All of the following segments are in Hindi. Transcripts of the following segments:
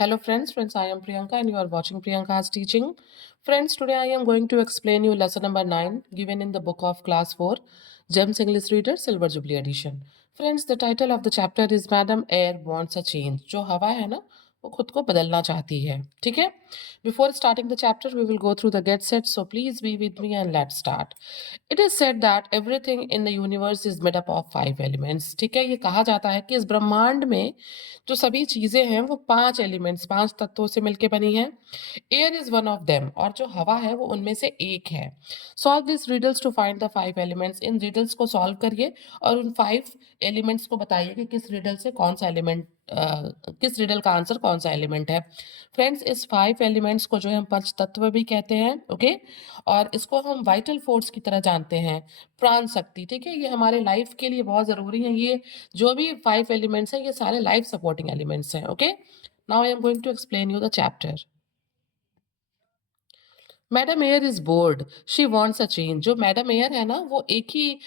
Hello friends, I am Priyanka and you are watching Priyanka's teaching. Friends, today I am going to explain you lesson number 9 given in the book of class 4, Gems English Reader Silver Jubilee Edition. Friends, the title of the chapter is Madam Air Wants a Change. जो हवा है ना वो खुद को बदलना चाहती है, ठीक है? Before starting the chapter, we will go through the get set, so please be with me and let's start. It is said that everything in the universe is made up of 5 elements. ठीक है, ये कहा जाता है कि इस ब्रह्मांड में जो सभी चीजें हैं वो 5 एलिमेंट्स, 5 तत्वों से मिलकर बनी है। Air is one of them, और जो हवा है वो उनमें से एक है। Solve this riddles to find the 5 elements. इन रिडल्स को सॉल्व करिए और उन 5 एलिमेंट्स को बताइए कि किस रिडल से कौन सा एलिमेंट, किस रिडल का आंसर कौन सा एलिमेंट है। फ्रेंड्स, इस 5 एलिमेंट्स को जो है हम पंच तत्व भी कहते हैं, ओके। और इसको हम वाइटल फोर्स की तरह जानते हैं, प्राण शक्ति, ठीक है। ये हमारे लाइफ के लिए बहुत जरूरी है। ये जो भी 5 एलिमेंट्स हैं ये सारे लाइफ सपोर्टिंग एलिमेंट्स हैं, okay. Now I am going to explain you the chapter. Madam air is bored, she wants a change. जो मैडम एयर है ना वो एक ही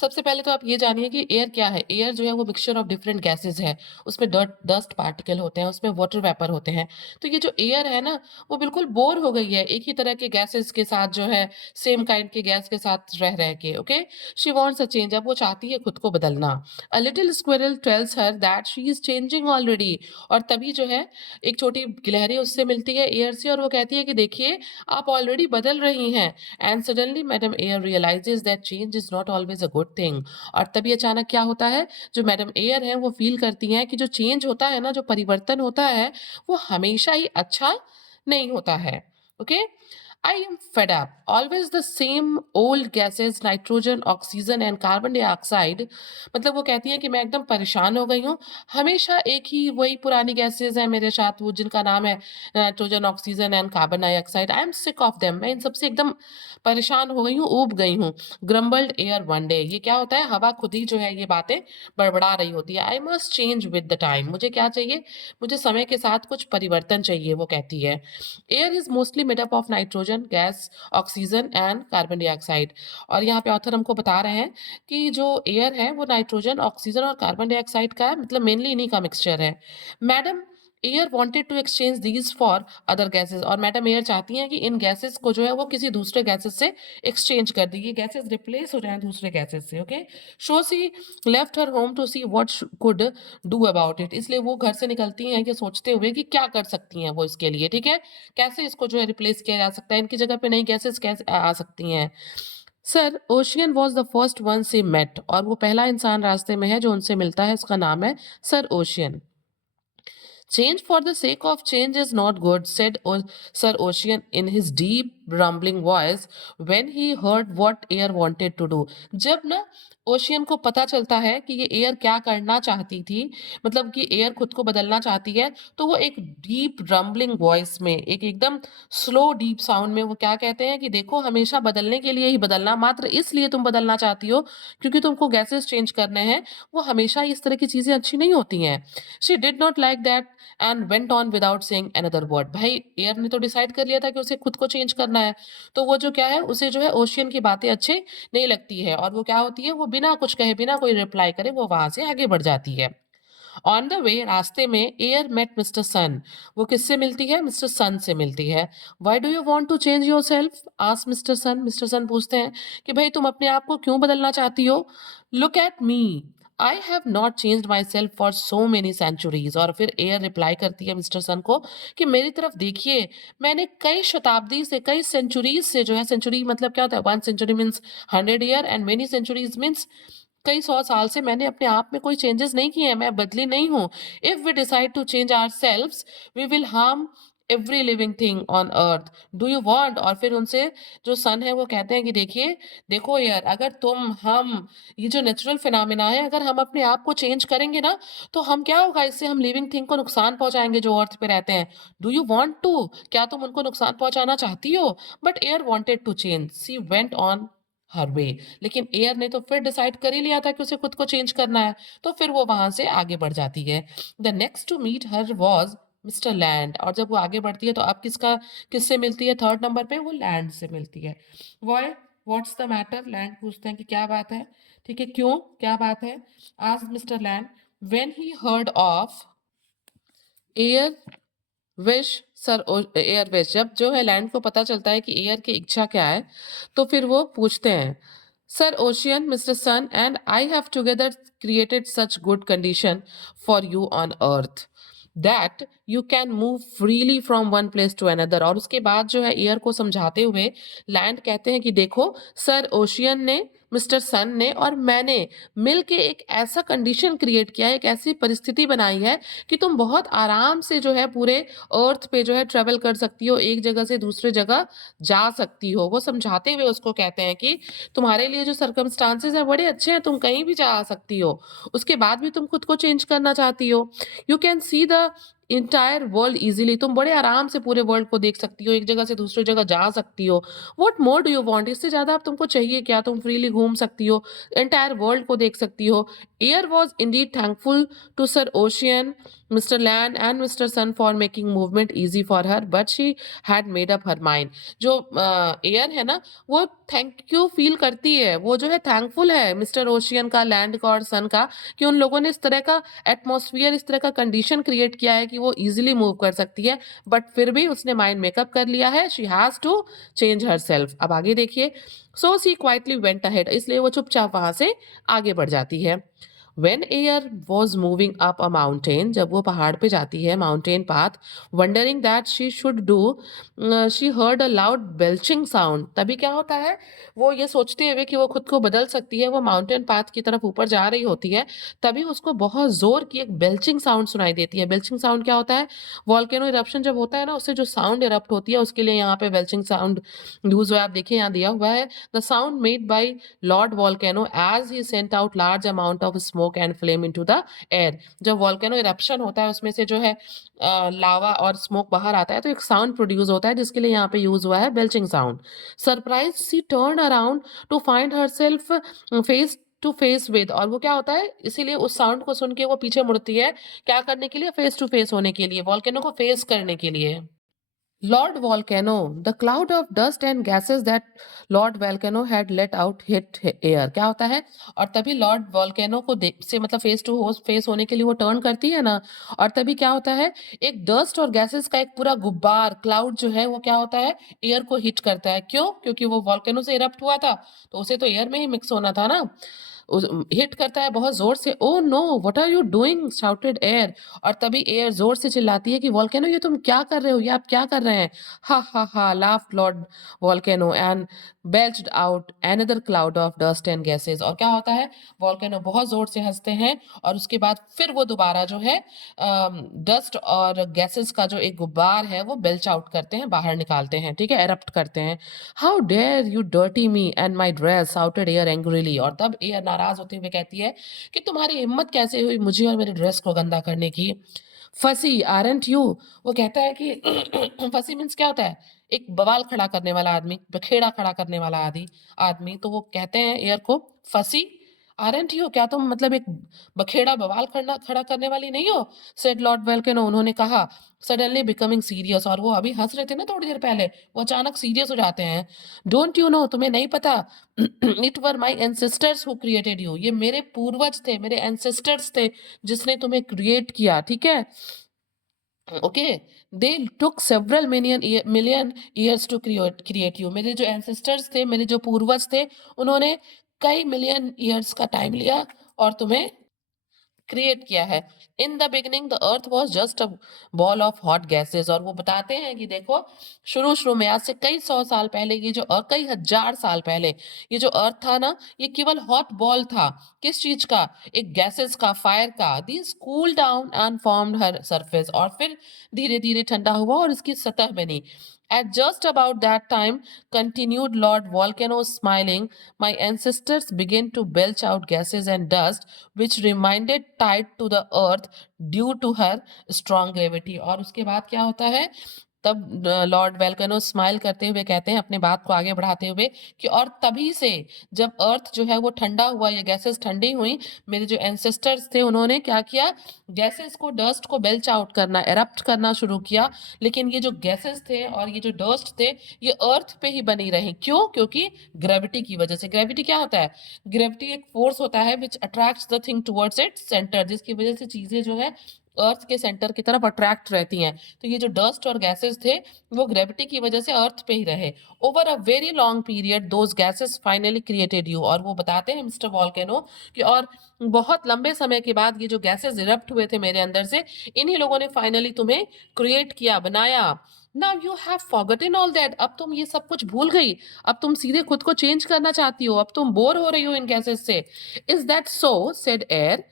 सबसे पहले तो आप ये जानिए कि एयर क्या है। एयर जो है वो मिक्सचर ऑफ डिफरेंट गैसेस है। उसमें डस्ट पार्टिकल होते हैं, उसमें वाटर वेपर होते हैं। तो ये जो एयर है ना वो बिल्कुल बोर हो गई है एक ही तरह के गैसेस के साथ, जो है सेम काइंड के गैस के साथ रह रह के, okay. She wants a change, अब वो चाहती है खुद को बदलना। A little squirrel tells her that she is changing already. और तभी जो है एक छोटी गिलहरी उससे मिलती है एयर से, और वो कहती है कि देखिए आप ऑलरेडी बदल रही हैं। And suddenly madam air realises that change is not always a good thing. और तभी अचानक क्या होता है, जो मैडम एयर है वो फील करती हैं कि जो चेंज होता है ना, जो परिवर्तन होता है, वो हमेशा ही अच्छा नहीं होता है, okay. I am fed up. Always the same old gases, nitrogen, oxygen and carbon dioxide. मतलब वो कहती है कि मैं एकदम परेशान हो गई हूँ। हमेशा एक ही वही पुरानी गैसेज हैं मेरे साथ, वो जिनका नाम है nitrogen, oxygen and carbon dioxide. I am sick of them. मैं इन सबसे एकदम परेशान हो गई हूँ, ऊब गई हूँ। ग्रम्बल्ड एयर वन डे, ये क्या होता है, हवा खुद ही जो है ये बातें बड़बड़ा रही होती है। I must change with the time. मुझे क्या चाहिए, मुझे समय के साथ कुछ परिवर्तन चाहिए, वो कहती है। Air is mostly made up of nitrogen gas, oxygen and carbon dioxide. और यहाँ पे ऑथर हमको बता रहे हैं कि जो एयर है वो नाइट्रोजन, ऑक्सीजन और कार्बन डाइऑक्साइड का है, मतलब मेनली इन्हीं का मिक्सचर है। Madam air wanted to exchange these for other gases. और मैडम एयर चाहती हैं कि इन गैसेस को जो है वो किसी दूसरे गैसेस से एक्सचेंज कर दी, ये गैसेस रिप्लेस हो जाएं दूसरे गैसेस से, okay. So she left her home to see what could do about it. इसलिए वो घर से निकलती हैं कि सोचते हुए कि क्या कर सकती हैं वो इसके लिए, ठीक है। कैसे इसको जो है रिप्लेस किया जा सकता है, इनकी जगह पे नई गैसेस कैसे आ सकती हैं। Sir ocean was the first one she met. और वो पहला इंसान रास्ते में है जो उनसे मिलता है, उसका नाम है sir ocean. Change for the sake of change is not good, said Sir Ocean in his deep rumbling voice when he heard what air wanted to do. जब ना ओशियन को पता चलता है कि ये एयर क्या करना चाहती थी, मतलब कि एयर खुद को बदलना चाहती है, तो वो एक डीप रम्बलिंग वॉइस में, एक एकदम स्लो डीप साउंड में वो क्या कहते हैं कि देखो, हमेशा बदलने के लिए ही बदलना, मात्र इसलिए तुम बदलना चाहती हो क्योंकि तुमको गैसेस चेंज करने हैं, वो हमेशा इस तरह की चीजें अच्छी नहीं होती हैं। She did not like that and went on without saying another word. भाई एयर ने तो डिसाइड कर लिया था कि उसे खुद को चेंज करना है, तो वो जो क्या है, उसे जो है ओशियन की बातें अच्छी नहीं लगती है, और वो क्या होती है, वो बिना कुछ कहे, बिना कोई रिप्लाई करे, वो वहां से आगे बढ़ जाती है। ऑन द वे, रास्ते में एयर मेट मिस्टर सन। वो किससे मिलती है, मिस्टर सन से मिलती है। Why do you want to change yourself, ask mister Sun. Mister Sun पूछते हैं कि भाई तुम अपने आप को क्यों बदलना चाहती हो। Look at me, I have not changed myself for so many centuries. और फिर एयर रिप्लाई करती है मिस्टर सन को कि मेरी तरफ देखिए, मैंने कई शताब्दी से, कई सेंचुरीज से जो है, सेंचुरी मतलब क्या होता है, 1 century means 100 year and many centuries means कई 100 साल से मैंने अपने आप में कोई चेंजेस नहीं किए हैं, मैं बदली नहीं हूँ। If we decide to change ourselves we will harm every living thing on earth. Do you want. और फिर उनसे जो सन है वो कहते हैं कि देखिए, देखो यार, अगर तुम, हम, ये जो नेचुरल फिनोमिना है, अगर हम अपने आप को चेंज करेंगे ना, तो हम क्या होगा, इससे हम लिविंग थिंग को नुकसान पहुंचाएंगे जो अर्थ पे रहते हैं। डू यू वांट टू, क्या तुम उनको नुकसान पहुंचाना चाहती हो। But Air wanted to change, she went on her way. लेकिन एयर ने तो फिर डिसाइड कर ही लिया था कि उसे खुद को चेंज करना है, तो फिर वो वहां से आगे बढ़ जाती है। The next to meet her was mister land. और जब वो आगे बढ़ती है तो अब किससे मिलती है, थर्ड नंबर पे वो लैंड से मिलती है। Why, what's the matter, land पूछते हैं कि क्या बात है, ठीक है, क्यों, क्या बात है। आज mister land, when he heard of air wish sir air wish जब जो है लैंड को पता चलता है कि एयर की इच्छा क्या है, तो फिर वो पूछते हैं, sir ocean, mister sun and I have together created such good condition for you on earth that you can move freely from one place to another. और उसके बाद जो है एयर को समझाते हुए लैंड कहते हैं कि देखो सर ओशियन ने, मिस्टर सन ने और मैंने मिलके एक ऐसा कंडीशन क्रिएट किया है, एक ऐसी परिस्थिति बनाई है कि तुम बहुत आराम से जो है पूरे अर्थ पे जो है ट्रेवल कर सकती हो, एक जगह से दूसरे जगह जा सकती हो। वो समझाते हुए उसको कहते हैं कि तुम्हारे लिए जो सर्कमस्टांसेस हैं बड़े अच्छे हैं, तुम कहीं भी जा सकती हो, उसके बाद भी तुम खुद को चेंज करना चाहती हो। You can see the entire world easily, तुम बड़े आराम से पूरे वर्ल्ड को देख सकती हो, एक जगह से दूसरी जगह जा सकती हो। What more do you want, इससे ज्यादा अब तुमको चाहिए क्या? तुम फ्रीली घूम सकती हो, एंटायर वर्ल्ड को देख सकती हो। Air was indeed thankful to sir ocean, mister land and mister sun for making movement easy for her, but she had made up her mind. जो एयर है ना, वो थैंक यू फील करती है, वो जो है थैंकफुल है मिस्टर ओशियन का, लैंड का और सन का, कि उन लोगों ने इस तरह का एटमॉस्फेयर, इस तरह का कंडीशन क्रिएट किया है कि वो इजीली मूव कर सकती है। बट फिर भी उसने माइंड मेकअप कर लिया है, she has to change herself. अब आगे देखिए, so she quietly went ahead, इसलिए वो चुपचाप वहां से आगे बढ़ जाती है। When air was moving up a mountain, जब वो पहाड़ पे जाती है, mountain path, wondering that she should do, she heard a loud belching sound। तभी क्या होता है, वो ये सोचते हुए कि वो खुद को बदल सकती है, वो माउंटेन पाथ की तरफ ऊपर जा रही होती है, तभी उसको बहुत जोर की एक बेल्चिंग साउंड सुनाई देती है। बेल्चिंग साउंड क्या होता है? वॉल्केनो इरप्शन जब होता है ना, उससे जो साउंड इरप्ट होती है, उसके लिए यहाँ पे बेल्चिंग साउंड यूज हुआ है। आप देखिए यहाँ दिया हुआ है, the sound made by lord volcano as he sent out large amount of smoke and flame into the air. जब वॉल्केनो इरप्शन होता है, उसमें से जो है लावा और स्मोक बाहर आता है, तो एक साउंड प्रोड्यूस होता है, जिसके लिए यहाँ पे यूज हुआ है belching sound. Surprise she turn around to find herself face to face with, और वो क्या होता है, इसीलिए उस साउंड को सुन के वो पीछे मुड़ती है, क्या करने के लिए? फेस टू फेस होने के लिए, वॉल्केनो को फेस करने के लिए। Lord Volcano, the cloud of dust and gases that Lord Volcano had let out hit air। क्या होता है? और तभी लॉर्ड वॉल्केनो को से मतलब फेस टू फेस होने के लिए वो टर्न करती है ना, और तभी क्या होता है, एक डस्ट और गैसेस का एक पूरा गुब्बार क्लाउड जो है वो क्या होता है, एयर को हिट करता है। क्यों? क्योंकि वो वॉल्केनो से इरप्ट हुआ था, तो उसे तो एयर में ही मिक्स होना था ना। हिट करता है बहुत जोर से। Oh no, what are you doing, shouted air. और तभी एयर जोर से चिल्लाती है कि वॉल्केनो, ये तुम क्या कर रहे हो, ये आप क्या कर रहे हैं? Ha ha ha, laughed Lord Volcano and belched out another cloud of dust and gases. और क्या होता है, वॉल्केनो बहुत जोर से हंसते हैं, और उसके बाद फिर वो दोबारा जो है डस्ट और गैसेस का जो एक गुब्बार है वो बेल्च आउट करते हैं, बाहर निकालते हैं, ठीक है, एरप्ट करते हैं। How dare you dirty me and my dress, shouted air angrily. और तब एयर नाराज होते हुए कहती है कि तुम्हारी हिम्मत कैसे हुई मुझे और मेरे ड्रेस को गंदा करने की? फसी आरंट यू, वो कहता है कि फसी मीन्स क्या होता है, एक बवाल खड़ा करने वाला आदमी, बखेड़ा खड़ा करने वाला आदमी। तो वो कहते हैं एयर को, फसी आरंट यू, क्या तुम मतलब एक बखेड़ा बवाल खड़ा करने वाली नहीं हो? सेड लॉर्ड वेल्केनो, उन्होंने कहा, सडनली बिकमिंग सीरियस। और वो अभी हंस रहे थे ना थोड़ी देर पहले, वो अचानक सीरियस हो जाते हैं। डोंट यू नो, तुम्हें नहीं पता, it were my ancestors who created you, ये मेरे पूर्वज थे, मेरे एंसेस्टर्स थे जिसने तुम्हें क्रिएट किया, ठीक है? Okay, they took several million years to create you, मेरे जो एंसेस्टर्स थे, मेरे जो पूर्वज थे, उन्होंने कई मिलियन ईयर्स का टाइम लिया और तुम्हें क्रिएट किया है। In the beginning the earth was just a ball of hot gases. और वो बताते हैं कि देखो, शुरू शुरू में, आज से कई सौ साल पहले, ये जो कई हजार साल पहले ये जो अर्थ था ना, ये केवल हॉट बॉल था। किस चीज का? एक गैसेस का, फायर का। This cool down and formed her surface, और फिर धीरे धीरे ठंडा हुआ और इसकी सतह बनी। At just about that time, continued Lord Volcano, smiling, my ancestors began to belch out gases and dust, which remained tied to the earth due to her strong gravity। और उसके बाद क्या होता है, तब लॉर्ड वेल्कनो स्माइल करते हुए कहते हैं, अपने बात को आगे बढ़ाते हुए, कि और तभी से जब अर्थ जो है वो ठंडा हुआ, ये गैसेस ठंडी हुई, मेरे जो एंसेस्टर्स थे उन्होंने क्या किया, गैसेस को, डस्ट को बेल्च आउट करना, एरप्ट करना शुरू किया। लेकिन ये जो गैसेस थे और ये जो डस्ट थे, ये अर्थ पे ही बनी रही। क्यों? क्योंकि ग्रेविटी की वजह से। ग्रेविटी क्या होता है? ग्रेविटी एक फोर्स होता है which attracts the thing towards its centre, जिसकी वजह से चीजें जो है अर्थ के सेंटर की तरफ अट्रैक्ट रहती हैं। तो ये जो डस्ट और गैसेस थे, वो ग्रेविटी की वजह से अर्थ पे ही रहे। Over a very long period those gases finally created you. और वो बताते हैं मिस्टर वोल्केनो कि और बहुत लंबे समय के बाद ये जो गैसेस इरप्ट हुए थे मेरे अंदर से, इन्हीं लोगों ने फाइनली तुम्हें क्रिएट किया, बनाया। Now you have forgotten all that. अब तुम ये सब कुछ भूल गई। अब तुम सीधे खुद को चेंज करना चाहती हो। अब तुम बोर हो रही हो इन गैसेस से। Is that so? Said Air.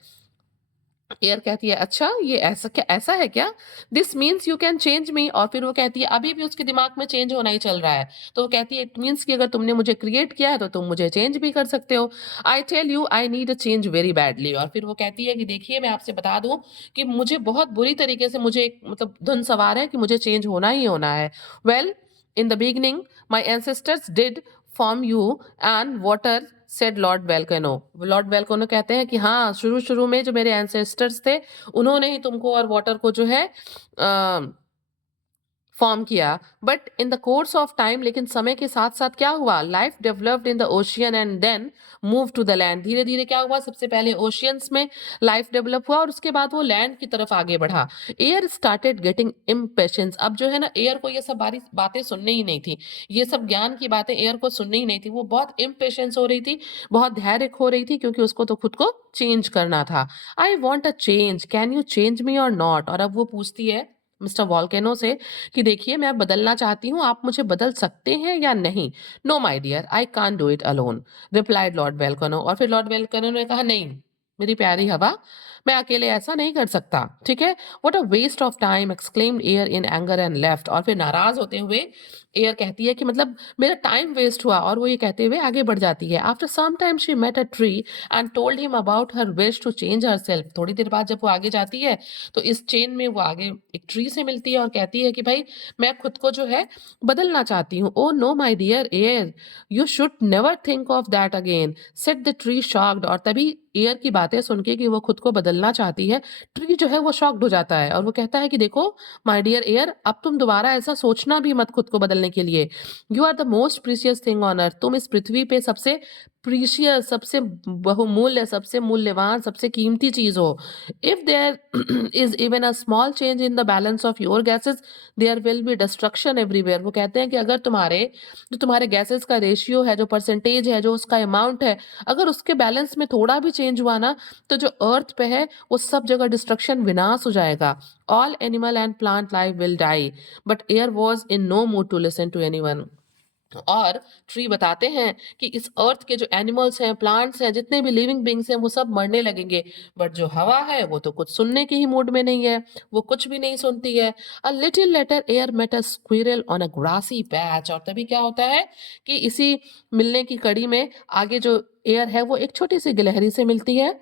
Air कहती है, अच्छा ये ऐसा है क्या? This means you can change me. और फिर वो कहती है, अभी भी उसके दिमाग में चेंज होना ही चल रहा है। तो वो कहती है, इट मीन्स कि अगर तुमने मुझे क्रिएट किया है तो तुम मुझे चेंज भी कर सकते हो। I tell you I need a change very badly. और फिर वो कहती है कि देखिए मैं आपसे बता दूं कि मुझे बहुत बुरी तरीके से मुझे एक मतलब धुन सवार है कि मुझे चेंज होना ही होना है। Well, in the beginning my ancestors did form you and water, said Lord Volcano. Lord Volcano कहते हैं कि हाँ, शुरू-शुरू में जो मेरे एंसेस्टर्स थे, उन्होंने ही तुमको और वाटर को जो है फॉर्म किया। But in the course of time, लेकिन समय के साथ-साथ क्या हुआ? Life developed in the ocean and then move to the land. धीरे-धीरे क्या हुआ? सबसे पहले ओशियंस में लाइफ डेवलप हुआ और उसके बाद वो लैंड की तरफ आगे बढ़ा। Air started getting impatience. अब जो है ना, एयर को ये सब बारी बातें सुननी ही नहीं थी। ये सब ज्ञान की बातें एयर को सुननी ही नहीं थी। वो बहुत इम्पेशेंस हो रही थी, बहुत धैर्य खो रही थी, क्योंकि उसको तो खुद को चेंज करना था। I want a change, can you change me or not? और अब वो पूछती है मिस्टर वोल्केनो से कि देखिए मैं बदलना चाहती हूँ, आप मुझे बदल सकते हैं या नहीं? No my dear, I can't do it alone, replied Lord Volcano. और फिर लॉर्ड वेल्कनो ने कहा, नहीं मेरी प्यारी हवा, मैं अकेले ऐसा नहीं कर सकता, ठीक है? What a waste of time, exclaimed air in anger and left. और फिर नाराज होते हुए एयर कहती है कि मतलब मेरा टाइम वेस्ट हुआ, और वो ये कहते हुए आगे बढ़ जाती है। After some time she met a tree and told him about her wish to change herself. थोड़ी देर बाद जब वो आगे जाती है, तो इस चेन में वो आगे एक ट्री से मिलती है और कहती है कि भाई मैं खुद को जो है बदलना चाहती हूँ। Oh no my dear air, you should never think of that again, said the tree shocked. और तभी एयर की बातें सुन के कि वो खुद को बदलना चाहती है, ट्री जो है वो शॉक्ड हो जाता है और वो कहता है कि देखो माय डियर एयर, अब तुम दोबारा ऐसा सोचना भी मत खुद को बदलने के लिए। You are the most precious thing on earth. तुम इस पृथ्वी पे सबसे प्रीशियस, सबसे बहुमूल्य, सबसे मूल्यवान, सबसे कीमती चीज हो। If there is even a small change in the balance of your gases, there will be destruction everywhere. वो कहते हैं कि अगर तुम्हारे गैसेस का रेशियो है, जो परसेंटेज है, जो उसका अमाउंट है, अगर उसके बैलेंस में थोड़ा भी चेंज हुआ ना, तो जो अर्थ पे है वो सब जगह डिस्ट्रक्शन, विनाश हो जाएगा। All animal and plant life will die, but Air was in no mood to listen to anyone. और ट्री बताते हैं कि इस अर्थ के जो एनिमल्स हैं, प्लांट्स हैं, जितने भी लिविंग बींग्स हैं, वो सब मरने लगेंगे। बट जो हवा है वो तो कुछ सुनने के ही मूड में नहीं है, वो कुछ भी नहीं सुनती है। A little later Air met a squirrel on a grassy patch. और तभी क्या होता है कि इसी मिलने की कड़ी में आगे जो एयर है वो एक छोटी सी गिलहरी से मिलती है।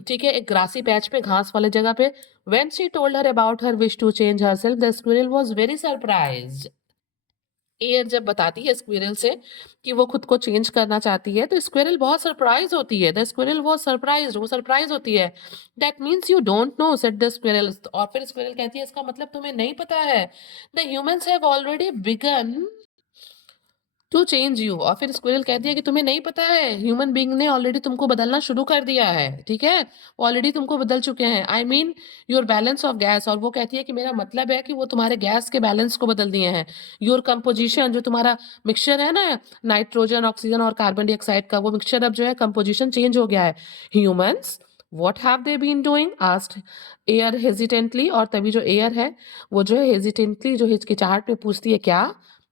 ठीक है, एक ग्रासी पैच पे, घास वाले जगह पे। When she told her about her wish to change herself, the squirrel was very surprised. Air जब बताती है स्क्विरल से कि वो खुद को चेंज करना चाहती है, तो स्क्विरल बहुत सरप्राइज होती है। द स्क्विरल वाज सरप्राइज्ड, वो सरप्राइज होती है। That means you don't know, said the squirrel. और फिर स्क्विरल कहती है, इसका मतलब तुम्हें नहीं पता है। The humans have already begun to change you. और फिर स्क्विरल कहती है कि तुम्हें नहीं पता है, ह्यूमन बीइंग ने ऑलरेडी तुमको बदलना शुरू कर दिया है, ठीक है? ऑलरेडी तुमको बदल चुके हैं। I mean your balance of gas. और वो कहती है कि मेरा मतलब है कि वो तुम्हारे गैस के बैलेंस को बदल दिए हैं। योर कंपोजिशन, जो तुम्हारा मिक्सचर है ना, नाइट्रोजन, ऑक्सीजन और कार्बन डाइऑक्साइड का, वो मिक्सचर अब जो है कंपोजिशन चेंज हो गया है। Humans what have they been doing, asked Air hesitantly. और तभी जो एयर है वो जो है हेजिटेंटली, जो हिचकिचाहट में पूछती है, क्या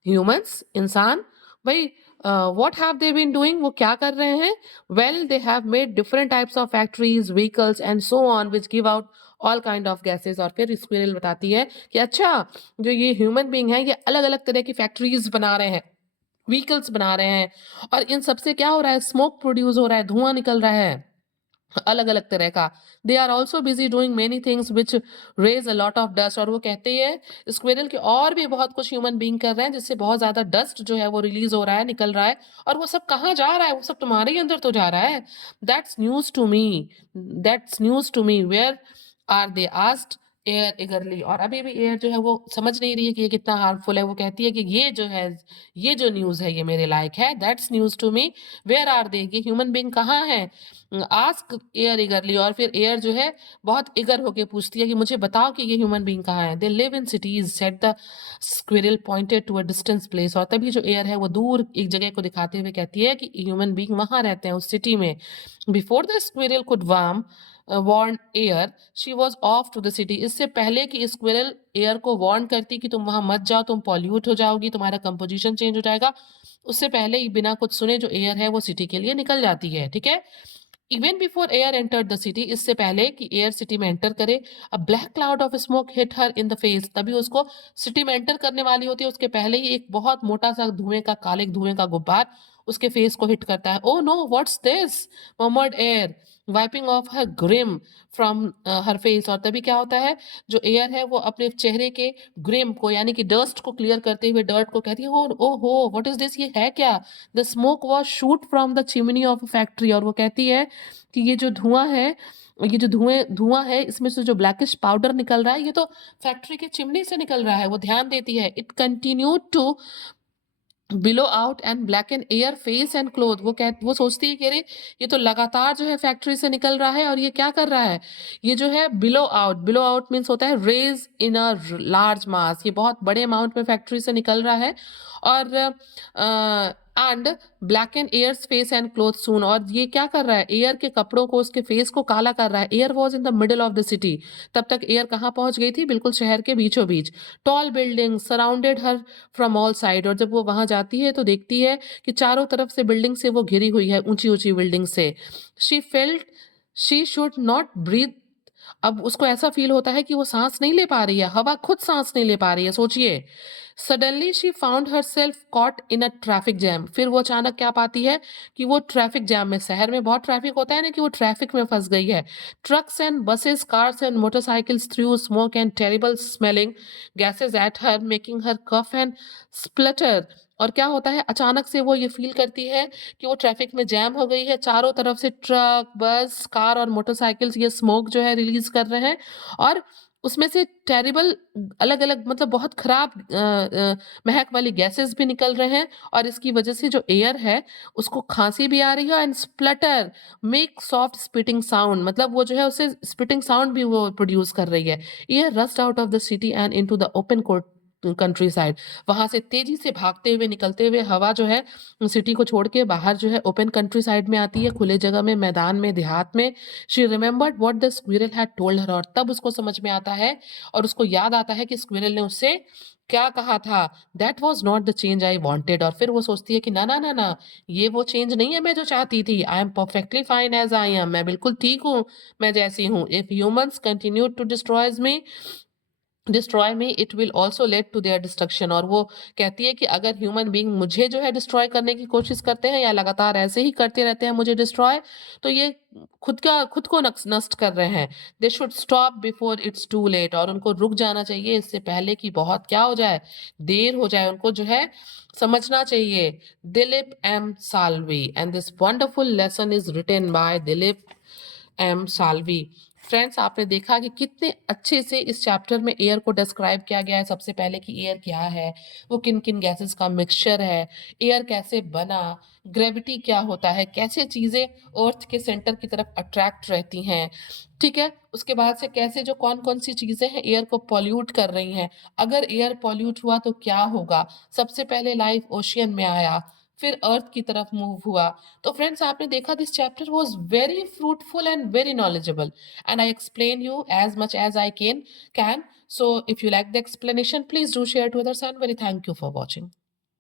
ह्यूमंस, इंसान भाई, what have they been doing, वो क्या कर रहे हैं? Well, they have made different types of factories, vehicles and so on which give out all kind of gases. और फिर स्क्विरल बताती है कि अच्छा, जो ये ह्यूमन बीइंग है, ये अलग अलग तरह की फैक्ट्रीज बना रहे हैं, व्हीकल्स बना रहे हैं, और इन सबसे क्या हो रहा है? स्मोक प्रोड्यूस हो रहा है, धुआं निकल रहा है अलग अलग तरह का। They are also busy doing many things which raise a lot of dust. और वो कहते हैं स्क्विरल के और भी बहुत कुछ ह्यूमन बीइंग कर रहे हैं, जिससे बहुत ज्यादा डस्ट जो है वो रिलीज हो रहा है, निकल रहा है। और वो सब कहाँ जा रहा है? वो सब तुम्हारे ही अंदर तो जा रहा है। That's news to me, that's news to me, where are they asked Air eagerly, और अभी भी एयर जो है वो समझ नहीं रही है कि ये कितना हार्मफुल है। वो कहती है कि ये जो है, ये जो न्यूज़ है ये मेरे लायक है, that's news to me, where are they? ये ह्यूमन बीइंग कहाँ है? आस्क एयर ईगरली, और फिर एयर जो है बहुत ईगर होके पूछती है कि मुझे बताओ कि ये ह्यूमन बीइंग कहाँ है? They live in cities, said the squirrel pointed to a distance place, और तभी जो एयर है वो दूर एक जगह को दिखाते हुए कहती है कि ह्यूमन बीइंग वहाँ रहते हैं, उस सिटी में। Before the squirrel could warn Air, she was off to the city. इससे पहले कि स्क्विरल एयर को वार्न करती कि तुम वहां मत जाओ, तुम पॉल्यूट हो जाओगी, तुम्हारा कंपोजिशन चेंज हो जाएगा, उससे पहले ही बिना कुछ सुने जो एयर है वो सिटी के लिए निकल जाती है। ठीक है, even before air entered the city, इससे पहले कि एयर सिटी में एंटर करे, अ black cloud of smoke hit her in the face, तभी उसको सिटी में एंटर करने वाली होती है, उसके पहले ही एक बहुत मोटा सा धुएं का, काले धुएं का गुब्बार उसके फेस को हिट करता है। Oh no, what's this, murmured Air, wiping off her grime from her face, और तभी क्या होता है, जो एयर है वो अपने चेहरे के ग्रिम को, यानी कि डस्ट को क्लियर करते हुए डर्ट को कहती है, ओ हो, व्हाट इज दिस, ये है क्या? The smoke was shoot from the chimney of a factory, और वो कहती है कि ये जो धुआं है, ये जो धुआं है, इसमें से जो ब्लैकिश पाउडर निकल रहा है, ये तो फैक्ट्री के चिमनी से निकल रहा है। वो ध्यान देती है, it continue to billow out and black and Air face and cloth. वो सोचती है कि अरे ये तो लगातार जो है फैक्ट्री से निकल रहा है, और ये क्या कर रहा है, ये जो है बिलो आउट मीन्स होता है रेज इन अ लार्ज मास, ये बहुत बड़े अमाउंट में फैक्ट्री से निकल रहा है, और and black and Air's face and cloth soon, और ये क्या कर रहा है, एयर के कपड़ों को, उसके फेस को काला कर रहा है। Air was in the middle of the city, तब तक एयर कहाँ पहुंच गई थी, बिल्कुल शहर के बीचों बीच। Tall building surrounded her from all side, और जब वो वहां जाती है तो देखती है कि चारों तरफ से बिल्डिंग से वो घिरी हुई है, ऊंची ऊंची बिल्डिंग से। She felt she should not breathe, अब उसको ऐसा फील होता है कि वो सांस नहीं ले पा रही है, हवा खुद सांस नहीं ले पा रही है, सोचिए। Suddenly she found her self caught in a traffic jam, फिर वो अचानक क्या पाती है कि वो ट्रैफिक जैम में, शहर में बहुत ट्रैफिक होता है ना, कि वो ट्रैफिक में फंस गई है। Trucks and buses, cars and motorcycles threw smoke and terrible smelling gases at her, making her cough and splutter, और क्या होता है, अचानक से वो ये फील करती है कि वो ट्रैफिक में जैम हो गई है, चारों तरफ से ट्रक, बस, कार और मोटरसाइकिल्स ये स्मोक जो है रिलीज कर रहे हैं, और उसमें से टेरिबल, अलग अलग, मतलब बहुत खराब महक वाली गैसेस भी निकल रहे हैं, और इसकी वजह से जो एयर है उसको खांसी भी आ रही है, and splutter make soft spitting sound, मतलब वो जो है उसे स्पिटिंग साउंड भी वो प्रोड्यूस कर रही है। Air rushed out of the city and into the open court country side, वहां से तेजी से भागते हुए, निकलते हुए हवा जो है सिटी को छोड़ के बाहर जो है ओपन कंट्री साइड में आती है, खुले जगह में, मैदान में, देहात में। She remembered what the squirrel had told her, और तब उसको समझ में आता है, और उसको याद आता है कि स्क्विरल ने उससे क्या कहा था, that was not the change I wanted, और फिर वो सोचती है कि ना ना ना ना, ये वो चेंज नहीं है मैं जो चाहती थी। I am perfectly fine as I am, मैं बिल्कुल ठीक हूँ, मैं जैसी हूँ। If humans continue to destroy me, it will also lead to their destruction, और वो कहती है कि अगर ह्यूमन बींग मुझे जो है डिस्ट्रॉय करने की कोशिश करते हैं, या लगातार ऐसे ही करते रहते हैं मुझे डिस्ट्रॉय, तो ये खुद को नष्ट कर रहे हैं। They should stop before it's too late, और उनको रुक जाना चाहिए इससे पहले कि बहुत क्या हो जाए, देर हो जाए, उनको जो है समझना चाहिए। Dilip M Salvi, and this wonderful lesson is written by Dilip M Salvi. Friends, आपने देखा कि कितने अच्छे से इस चैप्टर में एयर को डिस्क्राइब किया गया है। सबसे पहले कि एयर क्या है, वो किन किन गैसेस का मिक्सचर है, एयर कैसे बना, ग्रेविटी क्या होता है, कैसे चीज़ें अर्थ के सेंटर की तरफ अट्रैक्ट रहती हैं। ठीक है, उसके बाद से कैसे जो कौन कौन सी चीज़ें हैं एयर को पॉल्यूट कर रही हैं, अगर एयर पॉल्यूट हुआ तो क्या होगा। सबसे पहले लाइफ ओशियन में आया, फिर अर्थ की तरफ मूव हुआ। तो फ्रेंड्स, आपने देखा this chapter was very fruitful and very knowledgeable, and I explain you as much as I can. So if you like the explanation, please do share to others, and very thank you for watching.